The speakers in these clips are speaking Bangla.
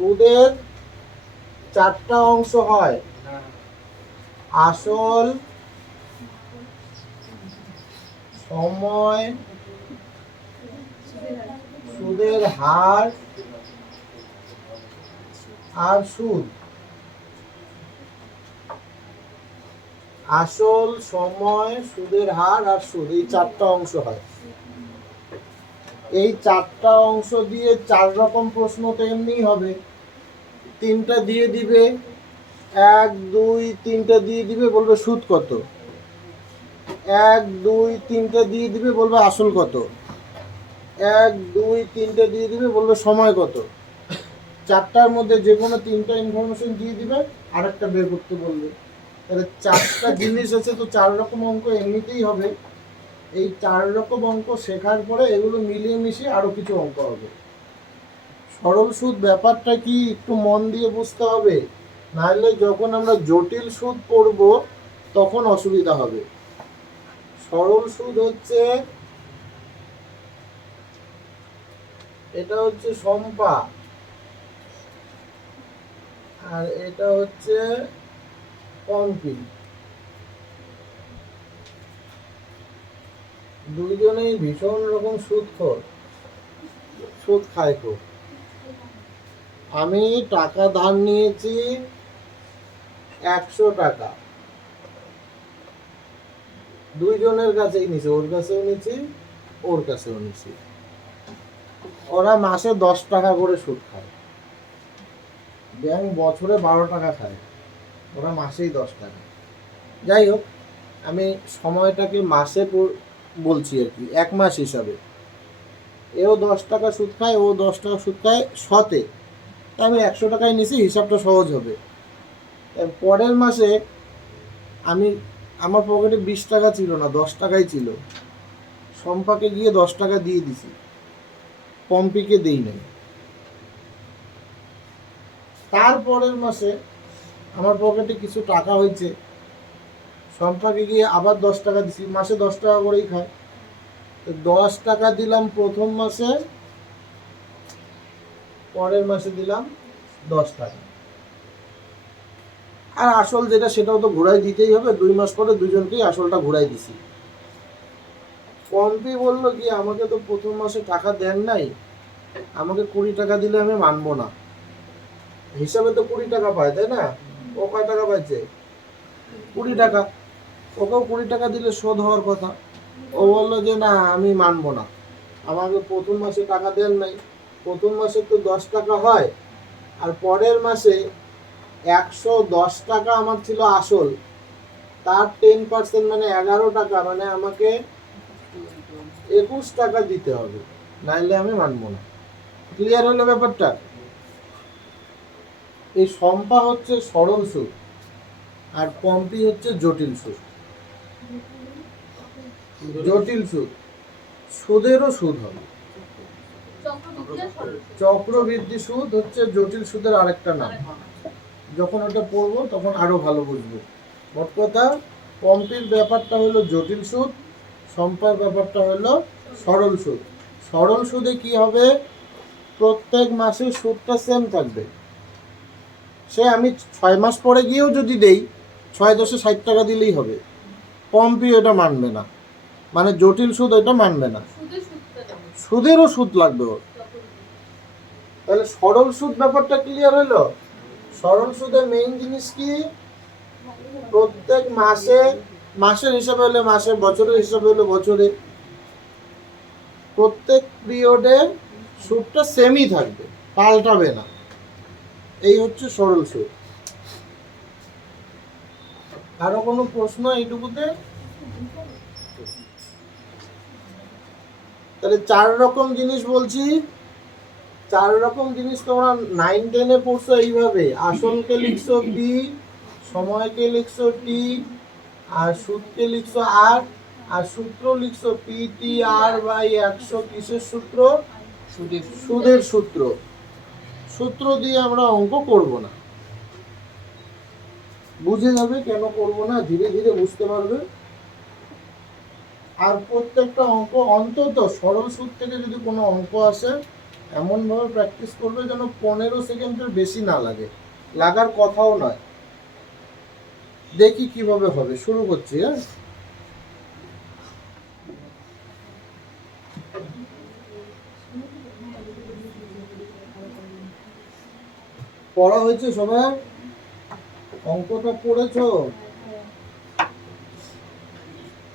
সুদের চারটা অংশ হয়, আসল, সময়, সুদের হার আর সুদ। আসল, সময়, সুদের হার আর সুদ, এই চারটা অংশ হয়। এই চারটা অংশ দিয়ে 4 রকম প্রশ্ন তো এমনিই হবে। 3টা দিয়ে দিবে, 1 2 3টা দিয়ে দিবে, বলবে সুদ কত। 1 2 3টা দিয়ে দিবে, বলবে আসল কত। 1 2 3টা দিয়ে দিবে, বলবে সময় কত। চারটার মধ্যে যে কোনো 3টা ইনফরমেশন দিয়ে দিবে, আরেকটা বের করতে বলবে। তাহলে 4টা জিনিস আছে, তো 4 রকম অঙ্ক এমনিতেই হবে। এই 4 রকম অঙ্ক শেখার পরে এগুলো মিলিয়ে মিশিয়ে আরো কিছু অঙ্ক হবে। সরল সুদ ব্যাপারটা কি একটু মন দিয়ে বুঝতে হবে, নাহলে যখন আমরা জটিল সুদ পড়ব তখন অসুবিধা হবে। সরল সুদ হচ্ছে, এটা হচ্ছে সম্পা, আর এটা হচ্ছে পম্পি। দুইজনেই ভীষণ রকম সুদখোর, সুদ খায় খুব। আমি টাকা ধার নিয়েছি 100 টাকা, দুইজনের কাছেই নিছি, ওর কাছেও নিছি ওর কাছেও নিছি। ওরা মাসে 10 টাকা করে সুদ খায়, ব্যাংক বছরে 12 টাকা খায়, ওরা মাসেই 10 টাকা। যাই হোক, আমি সময়টাকে মাসে বলছি আর কি, 1 মাস হিসাবে। এও 10 টাকা সুদ খায়, ও 10 টাকা সুদ খায় শতে। তা আমি 100 টাকায় নিছি, হিসাবটা সহজ হবে। পরের মাসে আমি, আমার পকেটে 20 টাকা ছিল না, 10 টাকাই ছিল। সম্পাকে গিয়ে 10 টাকা দিয়ে দিছি, পম্পিকে দেই নাই। তারপরের মাসে আমার পকেটে কিছু টাকা হয়েছে, সম্পাকে গিয়ে আবার 10 টাকা দিছি, মাসে 10 টাকা করেই খায়। 10 টাকা দিলাম প্রথম মাসে, পরের মাসে দিলাম 10 টাকা। আর আসল যেটা সেটাও তো ঘুরাই দিতেই হবে, 2 মাস পরে দুজনকেই আসলটা ঘুরাই দিছি। পম্পি বলল কি, আমাকে তো প্রথম মাসে টাকা দেন নাই, আমাকে 20 টাকা দিলে আমি মানবো না। হিসাবে তো 20 টাকা পায়, তাই না? ও কয় টাকা পাইছে? 20 টাকা। ওকেও 20 টাকা দিলে শোধ হওয়ার কথা। ও বললো যে না, আমি মানবো না, আমাকে প্রথম মাসে টাকা দেন নাই। প্রথম মাসে তো 10 টাকা হয়, আর পরের মাসে 110 টাকা আমার ছিল আসল, তার 10% মানে 11 টাকা, মানে আমাকে 21 টাকা দিতে হবে, নাইলে আমি মানবো না। ক্লিয়ার হলো ব্যাপারটা? এই সম্পা হচ্ছে সরল সুদ, আর পম্পি হচ্ছে জটিল সুদ। জটিল সুদ, সুদেরও সুদ হবে। চক্রবৃদ্ধি সুদ হচ্ছে জটিল সুদের আরেকটা নাম। যখন ওটা পড়বো তখন আরো ভালো বুঝবো। মোট কথা, পম্পির ব্যাপারটা হলো জটিল সুদ, সম্পার ব্যাপারটা হলো সরল সুদ। সরল সুদে কি হবে, প্রত্যেক মাসে সুদটা সেম থাকবে। সে আমি 6 মাস পরে গিয়েও যদি দেই, 6 10 60 টাকা দিলেই হবে। পম্পি এটা মানবে না, মানে জটিল সুদ এটা মানবে না, সুদেরও সুদ লাগবে ওর। তাহলে সরল সুদ ব্যাপারটা ক্লিয়ার হলো? সরল সুদের মেইন জিনিস কি, প্রত্যেক মাসে, মাসের হিসাবে হলে মাসে, বছরের হিসাবে হলে বছরে, প্রত্যেক পিরিয়ডে সুদটা সেমই থাকবে, পাল্টাবে না। এই হচ্ছে সরল সুদ। আরো কোনো প্রশ্ন এইটুকুতে? তাহলে 4 রকম জিনিস বলছি, 4 রকম জিনিস তোমরা 9 10-এ পড়ছো এইভাবে। আসলকে লিখছো পি, সময়কে লিখছো টি, আর সুদকে লিখছো আর, আর সূত্র লিখছো পি টি আর বাই 100। কিসের সূত্র? সুদের সূত্র। সূত্র দিয়ে আমরা অঙ্ক করব না, বুঝে যাবে কেন করব না, ধীরে ধীরে বুঝতে পারবে। আর প্রত্যেকটা অঙ্ক, অন্তত সরল সুদ থেকে যদি কোনো অঙ্ক আসে এমনভাবে প্র্যাকটিস করবে যেন 15 সেকেন্ডের বেশি না লাগে, লাগার কথাও নয়। দেখি কিভাবে হবে, শুরু করছি। হ্যাঁ, পড়া হয়েছে সবাই? অঙ্কটা পড়েছো?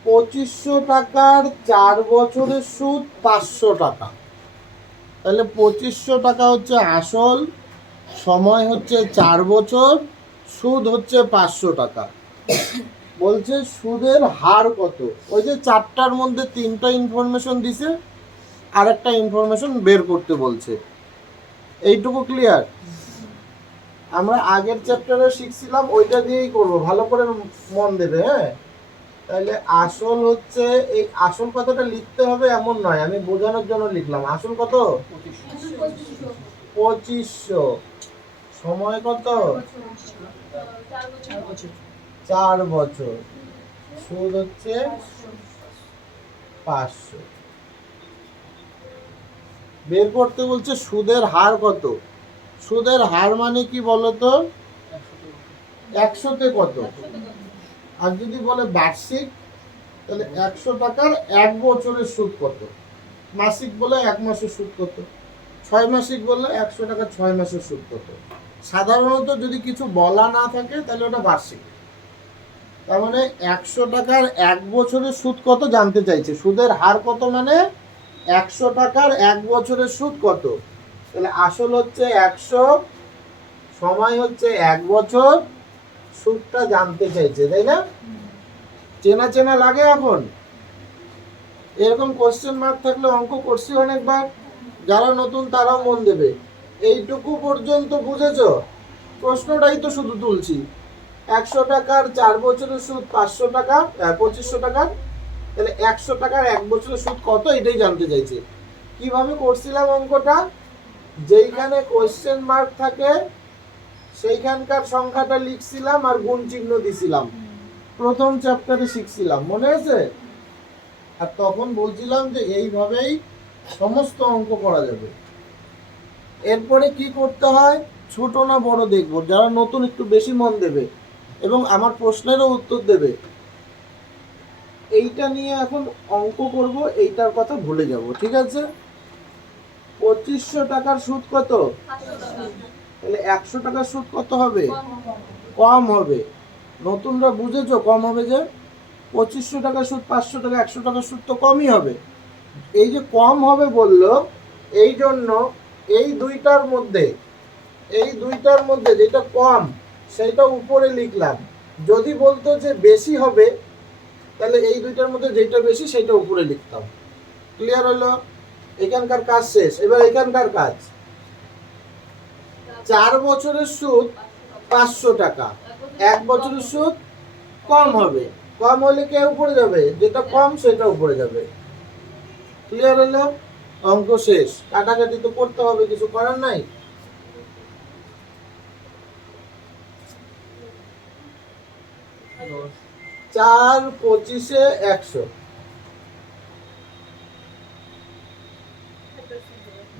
2500 টাকার 4 বছরের সুদ 500 টাকা। তাহলে 2500 টাকা হচ্ছে আসল, সময় হচ্ছে 4 বছর, সুদ হচ্ছে 500 টাকা। বলছে সুদের হার কত? ওই যে 4টার মধ্যে 3টা ইনফরমেশন দিছে, আর একটা ইনফরমেশন বের করতে বলছে। এইটুকু ক্লিয়ার? আমরা আগের চ্যাপ্টারে শিখছিলাম, ওইটা দিয়েই করব, ভালো করে মন দেবে। হ্যাঁ, তাহলে আসল হচ্ছে, এই আসল কথাটা লিখতে হবে এমন নয়, আমি বোঝানোর জন্য লিখলাম। আসল কত? 2500। সময় কত? 4 বছর। সুদ হচ্ছে 500। বের করতে বলছে সুদের হার কত। সুদের হার মানে কি বলতো? 100তে কত? আর যদি বলে বার্ষিক, তাহলে 100 টাকার 1 বছরের সুদ কত? মাসিক বলে 1 মাসের সুদ কত? 6 মাসিক বললে 100 টাকা 6 মাসের সুদ কত? সাধারণত যদি কিছু বলা না থাকে তাহলে ওটা বার্ষিক। তার মানে 100 টাকার 1 বছরের সুদ কত জানতে চাইছে। সুদের হার কত মানে 100 টাকার 1 বছরের সুদ কত। তাহলে আসল হচ্ছে 100, সময় হচ্ছে 1 বছর, সুদটা জানতে চাইছে, তাই না? চেনা চেনা লাগে এখন? এরকম কোশ্চেন মার্ক থাকলে অঙ্ক করছি অনেকবার, যারা নতুন তারাও মন দেবে। এইটুকু পর্যন্ত বুঝেছো? প্রশ্নটাই তো শুধু তুলছি। 100 টাকার 4 বছরের সুদ 500 টাকা, 2500 টাকার। তাহলে 100 টাকার 1 বছরের সুদ কত, এটাই জানতে চাইছে। কিভাবে করছিলাম অঙ্কটা? যেইখানে কোশ্চেন মার্ক থাকে সেইখানকার সংখ্যাটা লিখছিলাম আর গুণ চিহ্ন দিছিলাম। প্রথম চ্যাপ্টারে শিখছিলাম, মনে আছে? আর তখন বলছিলাম যে এইভাবেই সমস্ত অঙ্ক করা যাবে। এরপরে কি করতে হয়, ছোট না বড় দেখবো, যারা নতুন একটু বেশি মন দেবে এবং আমার প্রশ্নেরও উত্তর দেবে। এইটা নিয়ে এখন অঙ্ক করব, এইটার কথা ভুলে যাব, ঠিক আছে? 2500 টাকার সুদ কত? তাহলে 100 টাকার সুদ কত হবে? কম হবে। নতুনরা বুঝেছো কম হবে যে? 2500 টাকার সুদ 500 টাকা, 100 টাকার সুদ তো কমই হবে। এই যে কম হবে বললো, এই জন্য এই দুইটার মধ্যে যেটা কম সেটা উপরে লিখলাম। যদি বলতো যে বেশি হবে, তাহলে এই দুইটার মধ্যে যেটা বেশি সেটা উপরে লিখতাম। ক্লিয়ার হলো? এখানকার কাজ শেষ। এবার এখানকার কাজ। 4 বছরের সুদ 500 টাকা, 1 বছরের সুদ কম হবে। কম হলে কে উপরে যাবে? যেটা কম সেটা উপরে যাবে। ক্লিয়ার হলো? অঙ্ক শেষ। কাটাকাটি তো করতে হবে, কিছু করার নাই। চার 25-এ 100,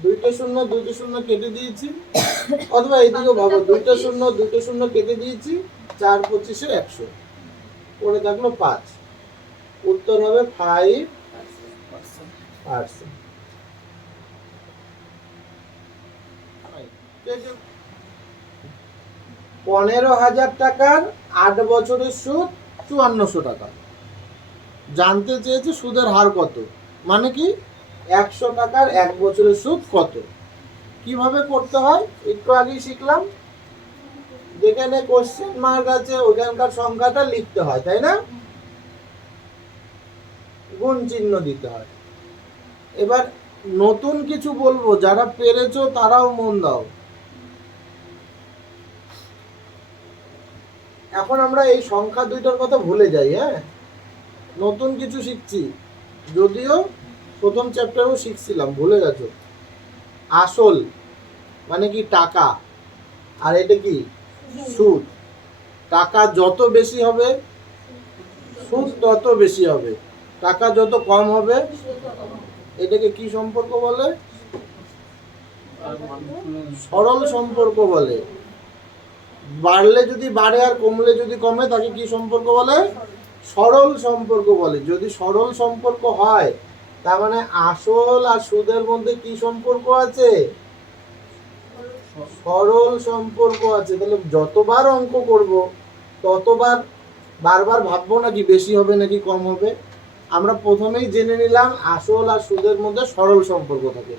দুইটা শূন্য কেটে দিয়েছি, অথবা এইদিকে ভাবো, দুইটা শূন্য কেটে দিয়েছি, 4 25-এ 100, পড়ে থাকলো 5। উত্তর হবে 5%। 15,000 টাকার 8 বছরের সুদ 5400 টাকা। জানতে চেয়েছে সুদের হার কত, মানে কি 100 টাকার 1 বছরের সুদ কত। কিভাবে করতে হয় একটু আগেই শিখলাম। যেখানে কোশ্চেন মার্ক আছে ওখানকার সংখ্যাটা লিখতে হয়, তাই না? গুণ চিহ্ন দিতে হয়। এবার নতুন কিছু বলবো, যারা পেরেছো তারাও মন দাও। এখন আমরা এই সংখ্যা দুইটার কথা ভুলে যাই। হ্যাঁ, নতুন কিছু শিখছি, যদিও প্রথম চ্যাপ্টারেও শিখছিলাম, ভুলে গেছো। আসল মানে কি টাকা, আর এটা কি সুদ। টাকা যত বেশি হবে সুদ তত বেশি হবে, টাকা যত কম হবে, এটাকে কি সম্পর্ক বলে? সরল সম্পর্ক বলে। বাড়লে যদি বাড়ে আর কমলে যদি কমে তাকে কি সম্পর্ক বলে? সরল সম্পর্ক বলে। যদি সরল সম্পর্ক হয় তার মানে আসল আর সুদের মধ্যে কি সম্পর্ক আছে? সরল সম্পর্ক আছে। তাহলে যতবার অঙ্ক করব ততবার বারবার ভাববো নাকি বেশি হবে নাকি কম হবে। আমরা প্রথমেই জেনে নিলাম আসল আর সুদের মধ্যে সরল সম্পর্ক থাকে।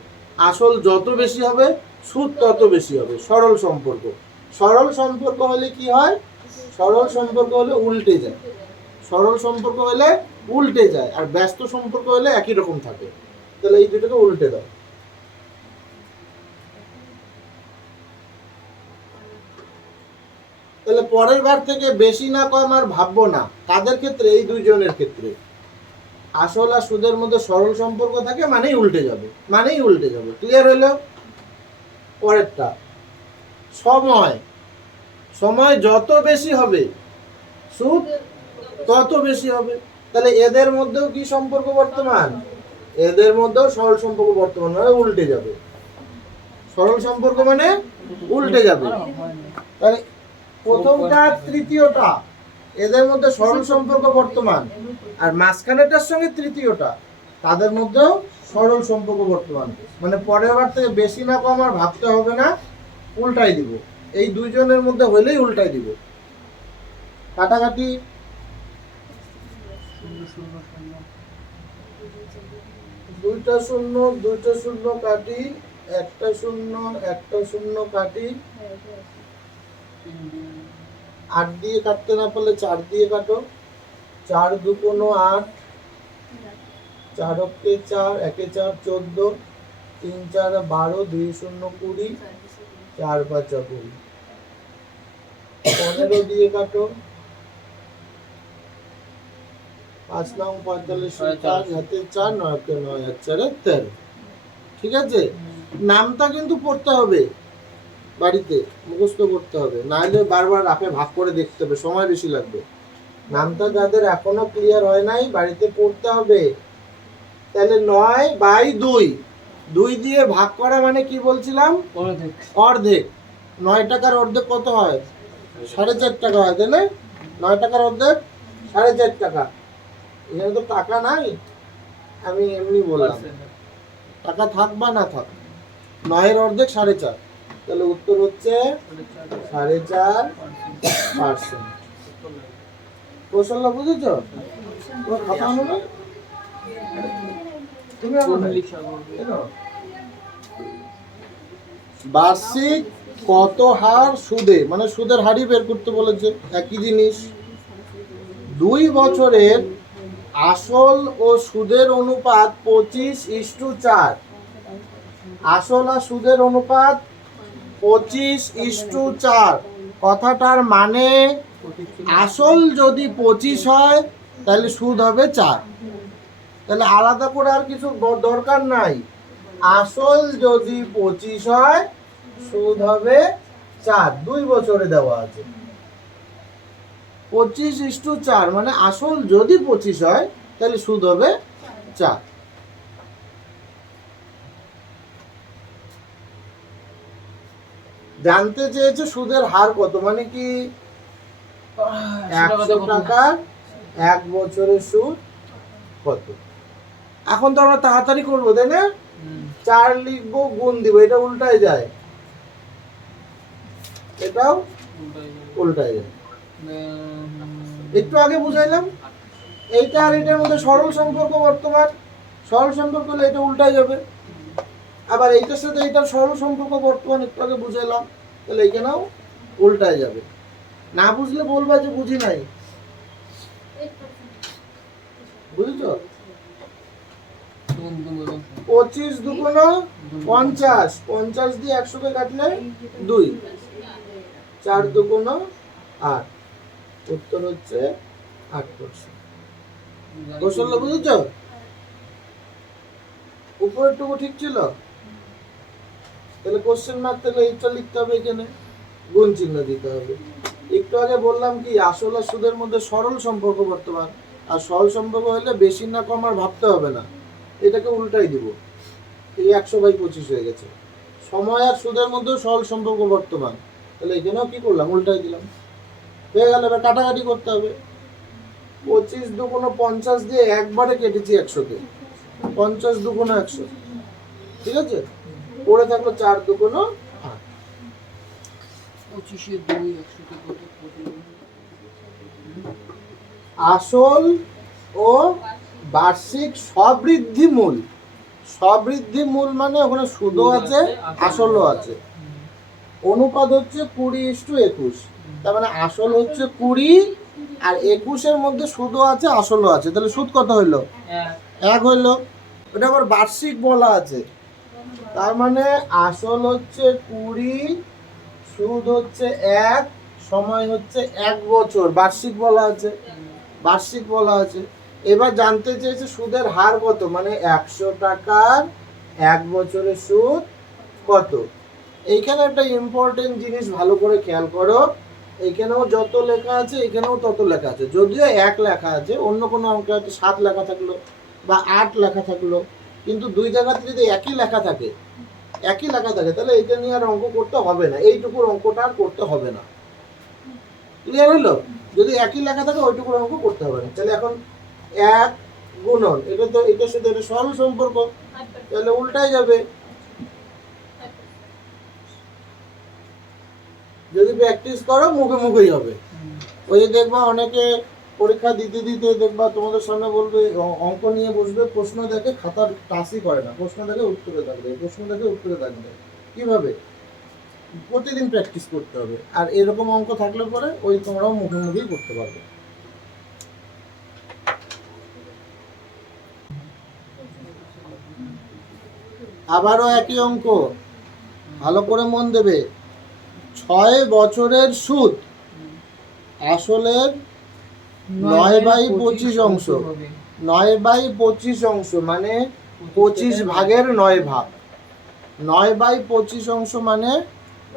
আসল যত বেশি হবে সুদ তত বেশি হবে, সরল সম্পর্ক। সরল সম্পর্ক হলে কি হয়? সরল সম্পর্ক হলে উল্টে যায়। সরল সম্পর্ক হলে উল্টে যায়, আর ব্যস্ত সম্পর্ক হলে একই রকম থাকে। তাহলে এই দুটোকে উল্টে দাও। তাহলে পরের বার থেকে বেশি না কম আর ভাববো না। কাদের ক্ষেত্রে? এই দুইজনের ক্ষেত্রে। আসল আর সুদের মধ্যে সরল সম্পর্ক থাকে মানেই উল্টে যাবে, মানেই উল্টে যাবে। ক্লিয়ার হলো? পরেরটা, সময়। সময় যত বেশি হবে সুদ তত বেশি হবে। তাহলে এদের মধ্যেও কি সম্পর্ক বর্তমান? এদের মধ্যেও সরল সম্পর্ক বর্তমান, মানে উল্টে যাবে। সরল সম্পর্ক মানে উল্টে যাবে। তাহলে প্রথমটা তৃতীয়টা এদের মধ্যে সরল সম্পর্ক বর্তমান, আর মাঝখানেটার সঙ্গে তৃতীয়টা তাদের মধ্যেও সরল সম্পর্ক বর্তমান। মানে পরের বার থেকে বেশি না কম আর ভাবতে হবে না, উল্টাই দিব। এই দুইজনের মধ্যে হইলেই উল্টাই দিব। কাটাকাটি, দুইটা শূন্য দুইটা শূন্য কাটি, একটা শূন্য একটা শূন্য কাটি। 8 দিয়ে কাটতে না পারলে 4 দিয়ে কাটো। 4 2 কোনো 8, 4 অক্ষে 4, 1 এ 4 14, 3 4 12, 2 0 20, 4 5 20। 15 দিয়ে কাটো। 5 9 45, 4 হাতে 4, 9 কে 9 আর 4 13। ঠিক আছে? নামটা কিন্তু পড়তে হবে, বাড়িতে মুখস্থ করতে হবে, নাহলে বারবার আপনি ভাগ করে দেখতে হবে, সময় বেশি লাগবে। নামটা যাদের এখনো ক্লিয়ার হয় নাই বাড়িতে পড়তে হবে। তাহলে 9/2, 2 দিয়ে ভাগ করা মানে কি বলছিলাম? অর্ধেক। 9 টাকার অর্ধেক কত হয়? 4.5 টাকা হয়, তাই না? 9 টাকার অর্ধেক 4.5 টাকা। এখানে তো টাকা নাই, আমি এমনি বললাম। টাকা থাক বা না থাক, 9 অর্ধেক 4.5। তাহলে উত্তর হচ্ছে 4.5%। কৌশলটা বুঝেছো? তোমার খাতা আনো না? তুমি আনো না? বার্ষিক কত হার সুদে, মানে সুদের হারই বের করতে বলেছে। একই জিনিস। 2 বছরের আসল ও সুদের অনুপাত 25:4। আসল আর সুদের অনুপাত 25:4। কথাটার মানে আসল যদি 25 হয় তাহলে সুদ হবে 4। তাহলে আলাদা করে আর কিছু দরকার নাই। আসল যদি 25 হয় সুদ হবে 4। 2 বছরে দেওয়া আছে। 25:4 মানে আসল যদি 25 হয় তাহলে সুদ হবে 4। জানতে চেয়েছে সুদের হার কত, মানে কি 100 টাকার 1 বছরের সুদ কত। এখন তো আমরা তাড়াতাড়ি করবো, তাই না? 4 লিখবো, গুণ দিব, এটা উল্টায় যায়, এটাও উল্টায় যায়। একটু আগে বুঝাইলাম এইটা আর এটার মধ্যে সরল সম্পর্ক বর্তমান। সরল সম্পর্ক হলে এটা উল্টায় যাবে। আবার এইটার সাথে এইটার সরল সম্পর্ক বর্তমান, একটু আগে বুঝাইলাম, তাহলে এইখানেও উল্টায় যাবে। না বুঝলে বলবা যে বুঝি নাই। বুঝেছো? 25 2 50, 50 দিয়ে 100 কে কাটলে 2, 4 2 8। উত্তর হচ্ছে 8%। কৌশল বুঝেছো? উপরের টুকু ঠিক ছিল? তাহলে কোশ্চেন মার্ক থেকে এইটা লিখতে হবে, এখানে গুণ চিহ্ন দিতে হবে। একটু আগে বললাম কি আসল আর সুদের মধ্যে সরল সম্পর্ক বর্তমান, আর সরল সম্পর্ক হলে বেশি না কম আর ভাবতে হবে না, এটাকে উল্টাই দিব। এই 100/25 হয়ে গেছে। সময় আর সুদের মধ্যে সরল সম্পর্ক বর্তমান, তাহলে এখানেও কি করলাম, উল্টাই দিলাম, হয়ে গেল। এবার কাটাকাটি করতে হবে। 25 দুগুণ 50 দিয়ে একবারে কেটেছি 100-কে, 50 দুগুণ 100, ঠিক আছে। পড়ে থাকলো 4 দুগুণ 8। 25 2 100 কত? আসল ও বার্ষিক সবৃদ্ধি মূল। সবৃদ্ধি মূল মানে ওখানে সুদও আছে আসলও আছে। অনুপাত হচ্ছে 20:21, তার মানে আসল হচ্ছে 20 আর 21-এর মধ্যে সুদও আছে আসলও আছে, তাহলে সুদ কত হইলো? 1 হইলো। এটা আবার বার্ষিক বলা আছে, তার মানে আসল হচ্ছে 20, সুদ হচ্ছে 1, সময় হচ্ছে 1 বছর, বার্ষিক বলা আছে, বার্ষিক বলা আছে। এবার জানতে চেয়েছে সুদের হার কত, মানে 100 টাকার 1 বছরের সুদ কত। এইখানে একটা ইম্পর্টেন্ট জিনিস ভালো করে খেয়াল করো, এইখানেও যত লেখা আছে এখানেও তত লেখা আছে, যদিও 1 লেখা আছে, অন্য কোনো অঙ্কে হয়তো 7 লেখা থাকলো বা 8 লেখা থাকলো, কিন্তু দুই জায়গাতে যদি একই লেখা থাকে তাহলে এইটা নিয়ে আর অঙ্ক করতে হবে না, এইটুকুর অঙ্কটা আর করতে হবে না। ক্লিয়ার হলো? যদি একই লেখা থাকে ওইটুকুর অঙ্ক করতে হবে না। তাহলে এখন 1 গুণন, এটা তো এটার সাথে এটা সরল সম্পর্ক, তাহলে উল্টাই যাবে। যদি প্র্যাকটিস করো মুখে মুখেই হবে। ওই যে দেখবা অনেকে পরীক্ষা দিতে দিতে দেখবা তোমাদের সামনে বলবে, অঙ্ক নিয়ে বসবে, প্রশ্ন দেখে খাতার টাচই করে না, প্রশ্ন দেখে উত্তরে থাকবে, প্রশ্ন দেখে উত্তরে থাকবে। কিভাবে? প্রতিদিন প্র্যাকটিস করতে হবে। আর এরকম অঙ্ক থাকলে পরে ওই তোমরাও মুখে মুখেই করতে পারবে। আবারও একই অঙ্ক, ভালো করে মন দেবে। 6 বছরের সুদ আসলের 9/25 অংশ, 9/25 অংশ মানে 25 ভাগের 9 ভাগ, 9/25 অংশ মানে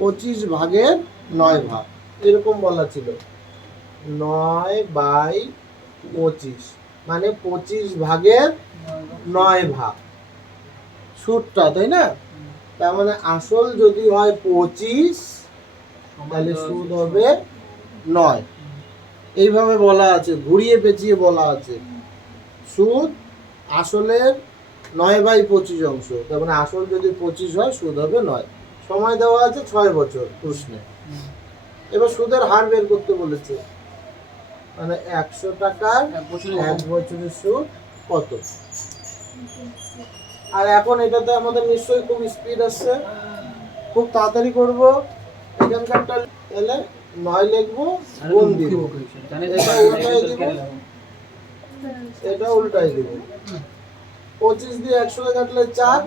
25 ভাগের 9 ভাগ, এরকম বলা ছিল। 9/25 মানে 25 ভাগের 9 ভাগ সুদটা, তাই না? তার মানে আসল যদি হয় 25 তাহলে সুদ হবে 9। এইভাবে বলা আছে, ঘুরিয়ে পেঁচিয়ে বলা আছে, সুদ আসলের 9/25 অংশ, তার মানে আসল যদি 25 হয় সুদ হবে 9। সময় দেওয়া আছে 6 বছর প্রশ্নে। এবার সুদের হার বের করতে বলেছে, মানে 100 টাকার 1 বছরের সুদ কত। আর এখন এটাতে আমাদের নিশ্চয়ই খুব স্পিড আসছে, খুব তাড়াতাড়ি করব। এখানকারটা তাহলে 9 লিখবো, গুণ দিব, এটা উল্টাই দিব, এটা উল্টাই দিব। 25 দিয়ে 100 কে কাটলে 4,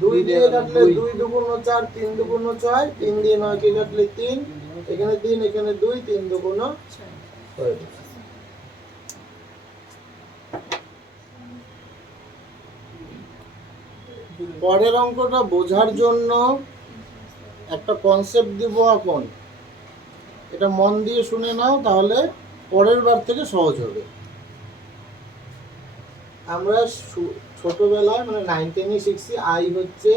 2 দিয়ে কাটলে 2 দুগুণ 4, 3 দুগুণ 6, 3 দিয়ে 9 কে কাটলে 3, এখানে 3 এখানে 2, 3 দুগুণ 6। পরের অঙ্কটা বোঝার জন্য একটা কনসেপ্ট দিব এখন, এটা মন দিয়ে শুনে নাও, তাহলে পরের বার থেকে সহজ হবে। আমরা ছোটবেলায় মানে 9 10-এ শিখছি আই হচ্ছে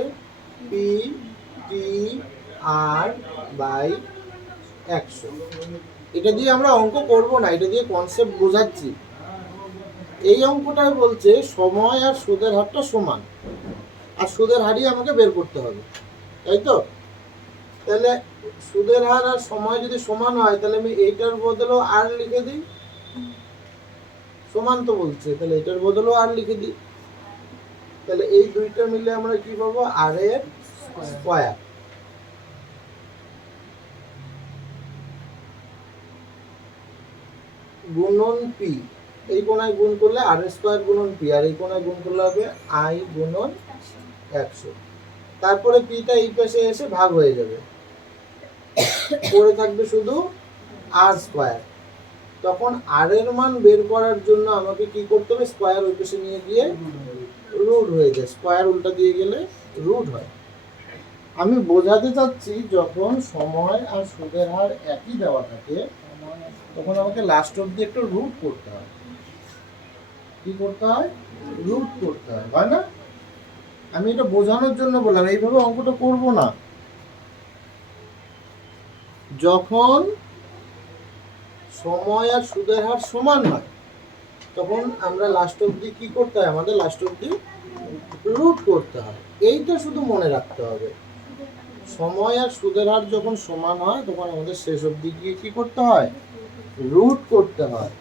P/R/100। এটা দিয়ে আমরা অঙ্ক করব না, এটা দিয়ে কনসেপ্ট বোঝাচ্ছি। এই অঙ্কটাই বলছে সময় আর সুদের হারটা সমান, আর সুদের হারই আমাকে বের করতে হবে, তাই তো? তাহলে সুদের হার আর সময় যদি সমান হয় তাহলে আমি এইটার বদলেও আর লিখে দিই, সমান তো বলছে, তাহলে এটার বদলেও আর লিখে দিই। তাহলে এই দুইটা মিলে আমরা কি পাবো, আর এর স্কয়ার। গুণন পি, এই কোণায় গুণ করলে আর স্কয়ার গুণন পি, আর এই কোণায় গুণ করলে হবে আই গুণন 100। তারপরে পিটা এই পাশে এসে ভাগ হয়ে যাবে, পড়ে থাকবে শুধু আর স্কয়ার। তখন আর এর মান বের করার জন্য আমাকে কি করতে হবে, স্কয়ার ওই পাশে নিয়ে গিয়ে রুট হয়ে যায়, স্কয়ার উল্টা দিয়ে গেলে রুট হয়। আমি বোঝাতে চাচ্ছি যখন সময় আর সুদের হার একই দেওয়া থাকে তখন আমাকে লাস্ট অবধি একটু রুট করতে হয়। কি করতে হয়? রুট করতে হয়, হয় না? আমি এটা বোঝানোর জন্য বললাম, এইভাবে অঙ্কটা করব না। যখন সময় আর সুদের হার সমান হয় তখন আমরা লাস্ট অবধি কি করতে হয়, আমাদের লাস্ট অবধি রুট করতে হয়। এইটা শুধু মনে রাখতে হবে। সময় আর সুদের হার যখন সমান হয় তখন আমাদের শেষ অবধি গিয়ে কি করতে হয়, রুট করতে হয়।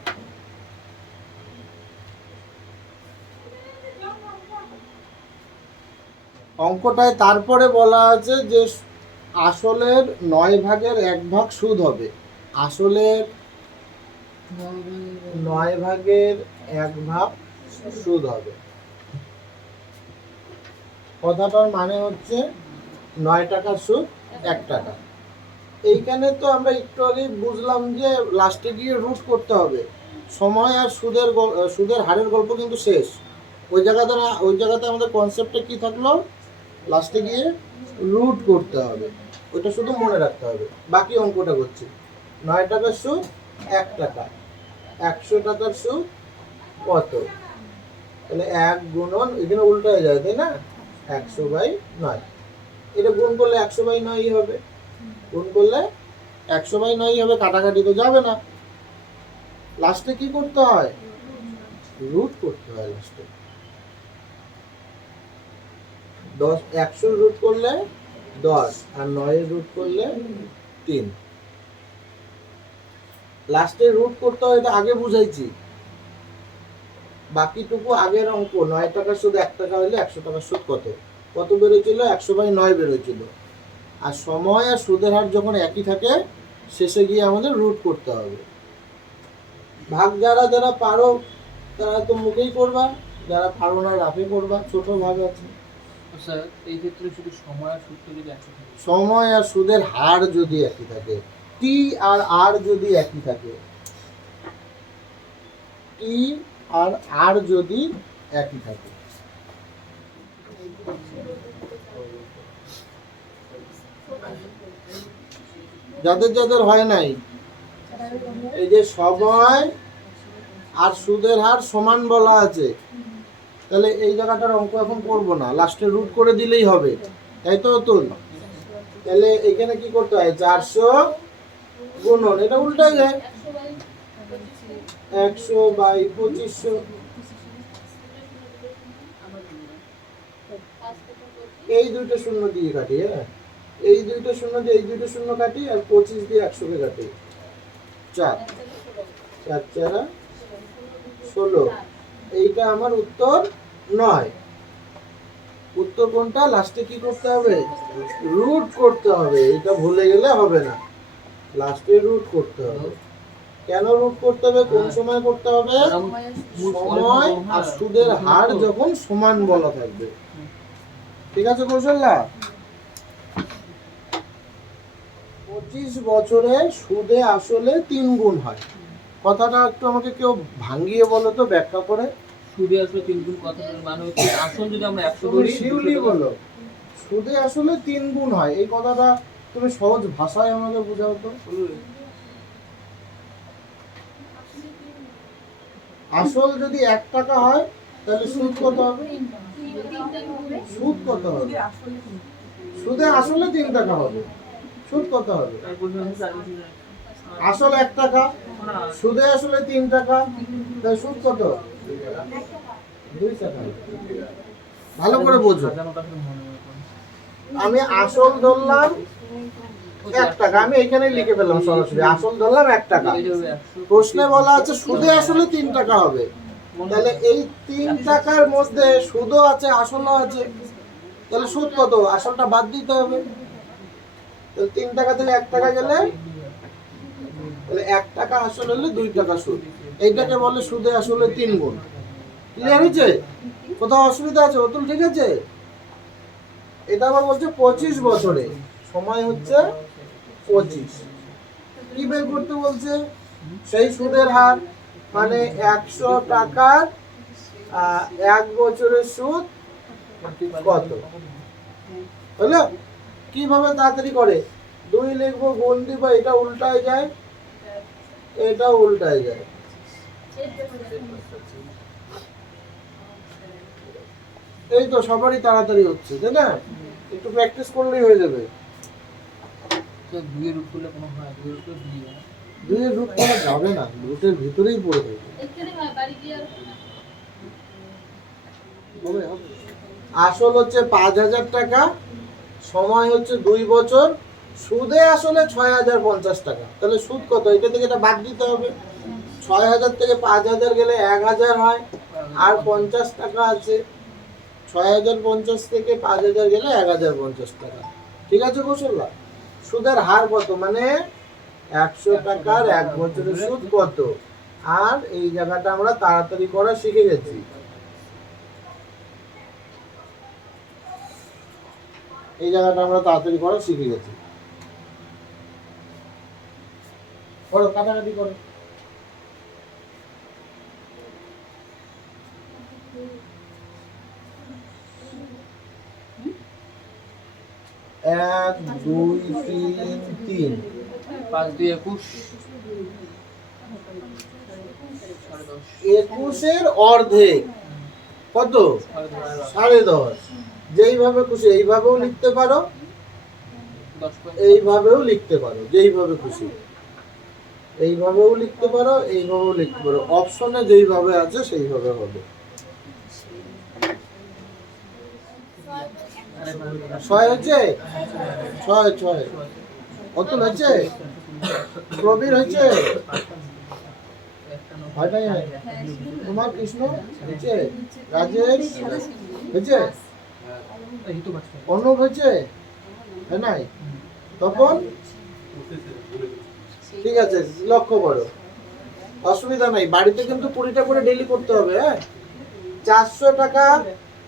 অঙ্কটায় তারপরে বলা আছে যে আসলের 9 ভাগের 1 ভাগ সুদ হবে। আসলের 9 ভাগের 1 ভাগ সুদ হবে। কথাটার মানে হচ্ছে 9 টাকার সুদ 1 টাকা। এইখানে তো আমরা একটু আগে বুঝলাম যে লাস্টে গিয়ে রুট করতে হবে। সময় আর সুদের হারের গল্প কিন্তু শেষ। ওই জায়গাতে আমাদের কনসেপ্টটা কি থাকলো, লাস্টে গিয়ে রুট করতে হবে। ওইটা শুধু মনে রাখতে হবে। বাকি অঙ্কটা করছি। 9 টাকার সুদ 1 টাকা, 100 টাকার সুদ কত? তাহলে 1 গুণন, এখানে উল্টো হয়ে যায় তাই না, 100/9। এটা গুণ করলে 100/9 হবে। গুণ করলে 100/9 হবে, কাটাকাটি তো যাবে না। লাস্টে কি করতে হয়, রুট করতে হয়। লাস্টে 100 রুট করলে 10 আর 9 রুট করলে 3। লাস্টে রুট করতে হয়, এটা আগে বুঝাইছি। বাকিটুকু আগের অঙ্ক। 9 টাকার সুদ 1 টাকা হলে 100 টাকার সুদ কত বেরোছিল, 100/9 বেরোছিল। আর সময় আর সুদের হার যখন একই থাকে শেষে গিয়ে আমাদের রুট করতে হবে। ভাগ যারা পারো তারা তো মুখেই করবা, যারা পারো না রাফে করবা, ছোট ভাগ আছে। স্যার এই ক্ষেত্রে শুধু সময় আর সুদ যদি একই থাকে, সময় আর সুদের হার যদি একই থাকে, টি আর আর যদি একই থাকে, টি আর আর যদি একই থাকে, যাদের হয় নাই, এই যে সময় আর সুদের হার সমান বলা আছে, তাহলে এই জায়গাটার অঙ্ক এখন করবো না, লাস্টে রুট করে দিলেই হবে, তাই তো অতুল? তাহলে এখানে কি করতে হয়, 400 গুণন, এটা উল্টাই যায়, 100/2500। এই দুইটা শূন্য দিয়ে কাটি, হ্যাঁ, এই দুইটা শূন্য দিয়ে এই দুইটা শূন্য কাটি, আর 25 দিয়ে 100 কে কাটি। 4 4 4 16। এইটা আমার উত্তর 9। উত্তর কোনটা, লাস্টে কি করতে হবে, রুট করতে হবে। এটা ভুলে গেলে হবে না, লাস্টে রুট করতে হবে। কেন রুট করতে হবে, কোন সময় করতে হবে, সময় আর সুদের হার যখন সমান বলা থাকবে। ঠিক আছে কৌশল্যা? 25 বছরে সুদে আসলে 3 গুণ হয়। কথাটা একটু আমাকে কেউ ভাঙিয়ে বলো তো, ব্যাখ্যা করে। সুদে আসলে 3 গুণ কথাটার মানে হচ্ছে আসল যদি আমরা 100 তুমি ধরি, শিউলি বলো, সুদে আসলে 3 গুণ হয়, এই কথাটা তুমি সহজ ভাষায় আমাকে বোঝাও তো। আসল যদি 1 টাকা হয় তাহলে সুদ কত হবে, সুদ কত হবে, সুদে আসলে 3 টাকা হবে, সুদ কত হবে, আসল 1 টাকা, সুদে আসলে 3 টাকা, তাহলে সুদ কত, 2 টাকা। ভালো করে বোঝো। আমি আসল ধরলাম 1 টাকা, আমি এখানেই লিখে ফেললাম সরাসরি, আসল ধরলাম 1 টাকা। প্রশ্নে বলা আছে সুদে আসলে 3 টাকা হবে, তাহলে এই 3 টাকার মধ্যে সুদও আছে আসলও আছে, তাহলে সুদ কত, আসলটা বাদ দিতে হবে। তাহলে 3 টাকা থেকে 1 টাকা গেলে, তাহলে 1 টাকা আসল হলে 2 টাকা সুদ। এইটাকে বলে সুদে আসলে 3 গুণ। ক্লিয়ার হয়েছে? কোথাও অসুবিধা আছে অতুল? ঠিক আছে। এটা আবার বলছে 25 বছরে, সময় হচ্ছে 25। কি বের করতে বলছে, সেই সুদের হার, মানে 100 টাকার 1 বছরের সুদ কত হলো। কিভাবে তাড়াতাড়ি করে, 2 লিখবো, গুণ দিব, এটা উল্টায় যায়, এটা উল্টায় যায়। এই তো সবারই তাড়াতাড়ি হচ্ছে, তাই না? একটু প্র্যাকটিস করলেই হয়ে যাবে। স্যার দুইয়ের রুট করলে কোনো হয়, দুইয়ের রুট করলে দুই হয়। দুইয়ের রুট করা যাবে না, রুটের ভিতরেই পড়ে থাকবে। হবে, হবে। আসল হচ্ছে 5,000 টাকা, সময় হচ্ছে 2 বছর, সুদে আসলে 6,050 টাকা। তাহলে সুদ কত? এটা থেকে এটা বাদ দিতে হবে। 6,000 থেকে 5,000 গেলে 1,000 হয়, আর 50 টাকা আছে। 6,050 থেকে 5,000 গেলে 1,050 টাকা। ঠিক আছে কৌশল্যা? সুদের হার কত, মানে 100 টাকার 1 বছরের সুদ কত? আর এই জায়গাটা আমরা তাড়াতাড়ি করা শিখে গেছি। এই জায়গাটা আমরা তাড়াতাড়ি করা শিখে গেছি। করো, কাটাকাটি করো। এক, দুই, তিন, তিন। 5 2 21 21-এর অর্ধেক কত? 10.5। যেইভাবে খুশি এইভাবেও লিখতে পারো, 10 এইভাবেও লিখতে পারো, যেইভাবে খুশি এইভাবেও লিখতে পারো, এইভাবেও লিখতে পারো। অপশনে যেইভাবে আছে সেইভাবে হবে। 6 হচ্ছে? 6 অতুল হচ্ছে? প্রবীর হচ্ছে? হয় নাই? তোমার কৃষ্ণ হচ্ছে? রাজেশ হচ্ছে? অনুপ হচ্ছে? হয় নাই? তখন ঠিক আছে, লক্ষ্য করো, অসুবিধা নাই। বাড়িতে কিন্তু 20টা করে ডেইলি করতে হবে। হ্যাঁ, 400 টাকা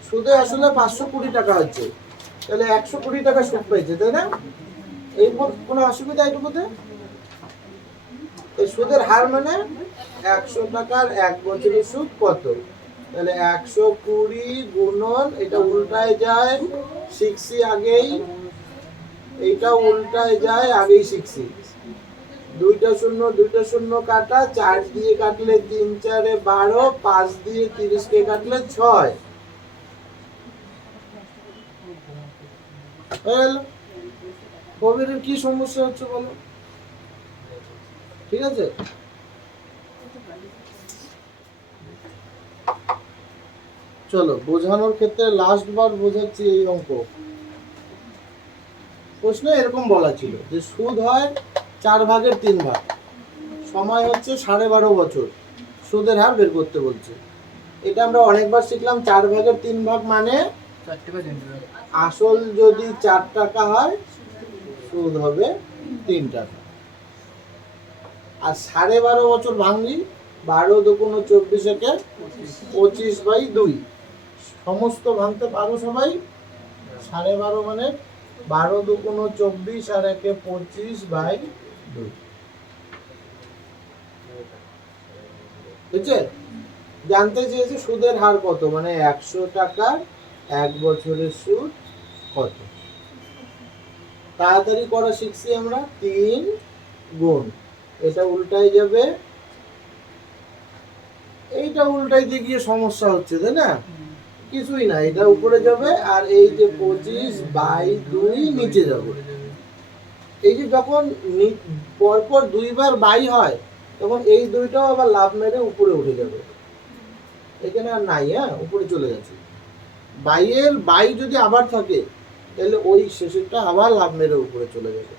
সুদে আসলে 520 টাকা হচ্ছে, তাহলে 120 টাকা সুদ পেয়েছে, তাই না? এই কোনো অসুবিধা এইটুকুতে? এই সুদের হার মানে 100 টাকার 1 বছরের সুদ কত? তাহলে 120 গুণন, এটা উল্টায় যায় 6 আগেই, এইটা উল্টায় যায় আগেই 6। 2টা শূন্য কাটা, 4 দিয়ে কাটলে 3 4 12, 5 দিয়ে 30 কে কাটলে 6। কবিরের কি সমস্যা হচ্ছে বলো? ঠিক আছে, চলো বোঝানোর ক্ষেত্রে লাস্ট বার বোঝাচ্ছি এই অঙ্ক। প্রশ্নে এরকম বলা ছিল যে সুদ হয় 4/3 সময় হচ্ছে 12.5 বছর, সুদের হার বের করতে বলছে। এটা আমরা অনেকবার শিখলাম। 4/3 মানে আসল যদি 4 টাকা হয়, সুদ হবে 3 টাকা। আর 12.5 বছর ভাঙলি, 12 দুগুণ 24 25/2। সমস্ত ভাঙতে পারো সবাই? 12.5 মানে 12 দুগুণ 24 আর 1 25/2। বুঝছে? জানতে চেয়েছে সুদের হার কত, মানে 100 টাকার 1 বছরের সুদ কত। তাড়াতাড়ি করা শিখছি আমরা। 3 গুণ, এটা উল্টায় যাবে, এইটা উল্টাইতে গিয়ে সমস্যা হচ্ছে, তাই না? কিছুই না, এটা উপরে যাবে, আর এই যে 25/2 নিচে যাবে। এই যে যখন পরপর 2 বার বাই হয়, তখন এই 2টাও আবার লাভ মেরে উপরে উঠে যাবে। এখানে আর নাই, হ্যাঁ, উপরে চলে গেছে। বাইয়ের বাই যদি আবার থাকে, তাহলে ওই শেষেরটা আবার লাভ মেরে উপরে চলে যাবে।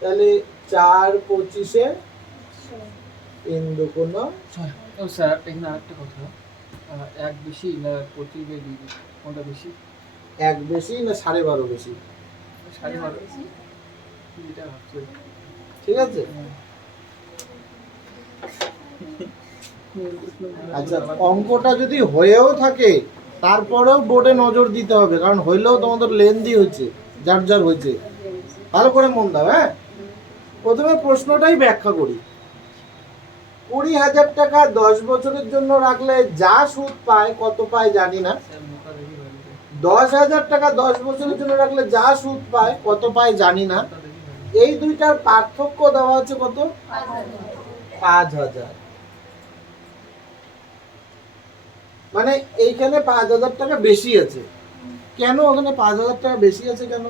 তাহলে 4 25-এ 3 দুগুণ 6। ও স্যার এখানে আরেকটা কথা, 1 বেশি না 25/2 কোনটা বেশি? 1 বেশি না 12.5 বেশি? 12.5 এটা ভাবছি। ঠিক আছে, আচ্ছা। অঙ্কটা যদি হয়েও থাকে, তারপরেও বোর্ডে নজর দিতে হবে, কারণ হইলেও তোমাদের লেন্দি হচ্ছে, যার যার হয়েছে। ভালো করে মন দাও। হ্যাঁ, প্রথমে প্রশ্নটাই ব্যাখ্যা করি। 20,000 টাকা 10 বছরের জন্য রাখলে যা সুদ পায়, কত পায় জানি না। 10,000 টাকা 10 বছরের জন্য রাখলে যা সুদ পায়, কত পায় জানি না। এই দুইটার পার্থক্য দেওয়া হচ্ছে কত? 5,000। মানে এইখানে 5,000 টাকা বেশি আছে। কেন ওখানে 5,000 টাকা বেশি আছে কেন?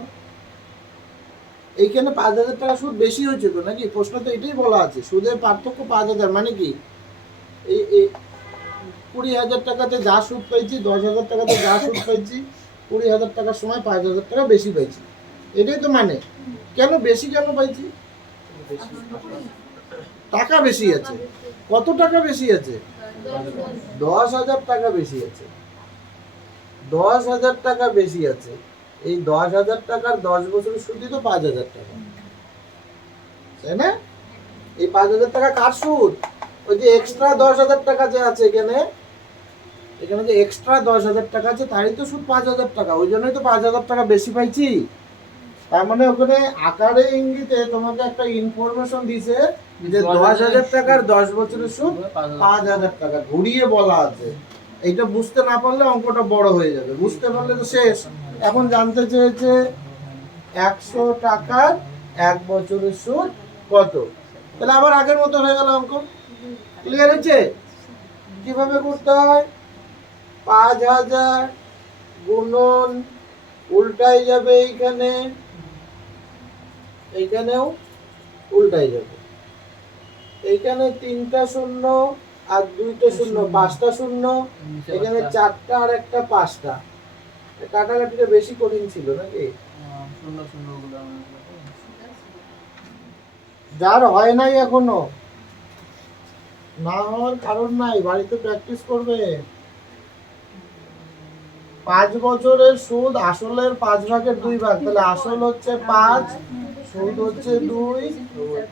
এইখানে 5,000 টাকা সুদ বেশি হয়েছে তো নাকি? প্রশ্ন তো এটাই বলা আছে, সুদের পার্থক্য 5,000, মানে কি এই 20,000 টাকাতে যা সুদ পাইছি, 10,000 টাকাতে যা সুদ পাইছি, 20,000 টাকার সময় 5,000 টাকা বেশি পাইছি, এটাই তো মানে। কেন বেশি কেন পাইছি? টাকা বেশি আছে। কত টাকা বেশি আছে? 10,000 টাকা বেশি আছে। 10,000 টাকা বেশি আছে। এই 10,000 টাকার 10 বছরের সুদই তো 5,000 টাকা, তাই না? এই 5,000 টাকা কার সুদ? ওই যে এক্সট্রা 10,000 টাকা যে আছে এখানে, এখানে যে এক্সট্রা 10,000 টাকা আছে তারই তো সুদ 5,000 টাকা, ওই জন্যই তো 5,000 টাকা বেশি পাইছি। তার মানে ওখানে আকারে ইঙ্গিতে তোমাকে একটা ইনফরমেশন দিছে যে 10,000 টাকার 10 বছরের সুদ 5,000 টাকা, ঘুরিয়ে বলা আছে। এইটা বুঝতে না পারলে অঙ্কটা বড় হয়ে যাবে, বুঝতে পারলে তো শেষ। এখন জানতে চেয়েছে 100 টাকার 1 বছরের সুদ কত। তাহলে আবার আগের মতো হয়ে গেল অঙ্ক। ক্লিয়ার হচ্ছে? কিভাবে করতে হয়? 5,000 গুণন উল্টাই যাবে, এইখানে এইখানেও উল্টাই যাবে। এইখানে 3টা শূন্য আর 2টা শূন্য, 5টা শূন্য, এখানে 4টা আর একটা 5টা। কাটাকাটিটা বেশি কঠিন ছিল নাকি? যার হয় নাই এখনো, না হওয়ার কারণ নাই, বাড়িতে প্র্যাকটিস করবে। 5 বছরের সুদ আসলের 5 ভাগের 2 ভাগ, তাহলে আসল হচ্ছে 5, সুদ হচ্ছে 2।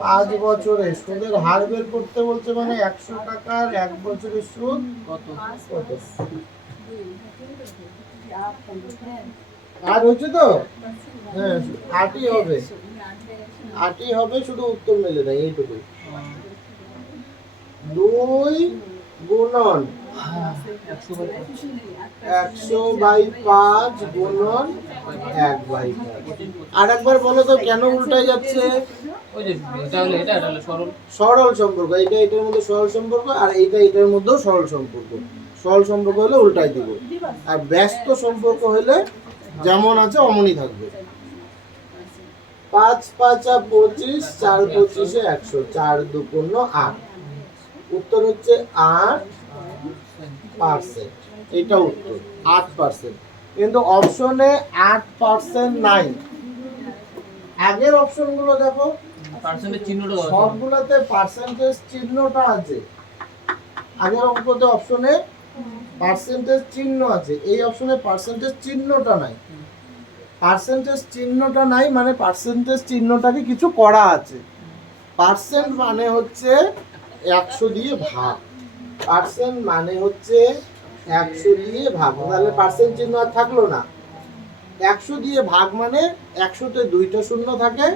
5 বছরে সুদের হার বের করতে বলছে, মানে 100 টাকার 1 বছরের সুদ কত? আর হচ্ছে তো, হ্যাঁ 8ই হবে, 8ই হবে, শুধু উত্তর মেলে নাই, এইটুকুই। 2 গুণন 100/5 গুণন 1/5। আর একবার বলো তো কেন উল্টাই যাচ্ছে? সরল সম্পর্ক, এইটা এটার মধ্যে সরল সম্পর্ক, আর এইটা এটার মধ্যেও সরল সম্পর্ক। সরল সম্পর্ক হলে উল্টাই দিব, আর ব্যস্ত সম্পর্ক হলে যেমন আছে অমনই থাকবে। 5 5 25, 4 25 100, 4 2 8। উত্তর হচ্ছে 8%। এটা উত্তর 8%, কিন্তু অপশনে 8% নাই। আগের অপশনগুলো দেখো, সবগুলোতে পার্সেন্টেজ চিহ্নটা আছে। আগের অঙ্কতে অপশনে পার্সেন্টেজ চিহ্ন আছে, এই অপশনে পার্সেন্টেজ চিহ্নটা নাই। পার্সেন্টেজ চিহ্নটা নাই মানে পার্সেন্টেজ চিহ্নটাকে কিছু করা আছে। পার্সেন্ট মানে হচ্ছে 100 দিয়ে ভাগ, পার্সেন্ট মানে হচ্ছে 100 দিয়ে ভাগ, তাহলে পার্সেন্ট চিহ্ন আর থাকলো না। 100 দিয়ে ভাগ মানে 100তে 2টা শূন্য থাকে,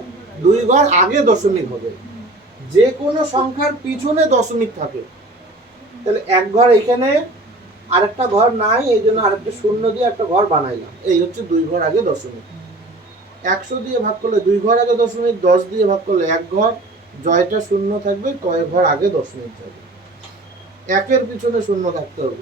2 ঘর আগে দশমিক হবে। যে কোনো সংখ্যার পিছনে দশমিক থাকে, তাহলে এক ঘর এখানে আরেকটা ঘর নাই, এই জন্য আরেকটা শূন্য দিয়ে একটা ঘর বানাইলাম, এই হচ্ছে 2 ঘর আগে দশমিক। 100 দিয়ে ভাগ করলে 2 ঘর আগে দশমিক, 10 দিয়ে ভাগ করলে 1 ঘর, জয়টা শূন্য থাকবে, কয় ঘর আগে দশমিক থাকবে, একের পিছনে শূন্য থাকতে হবে।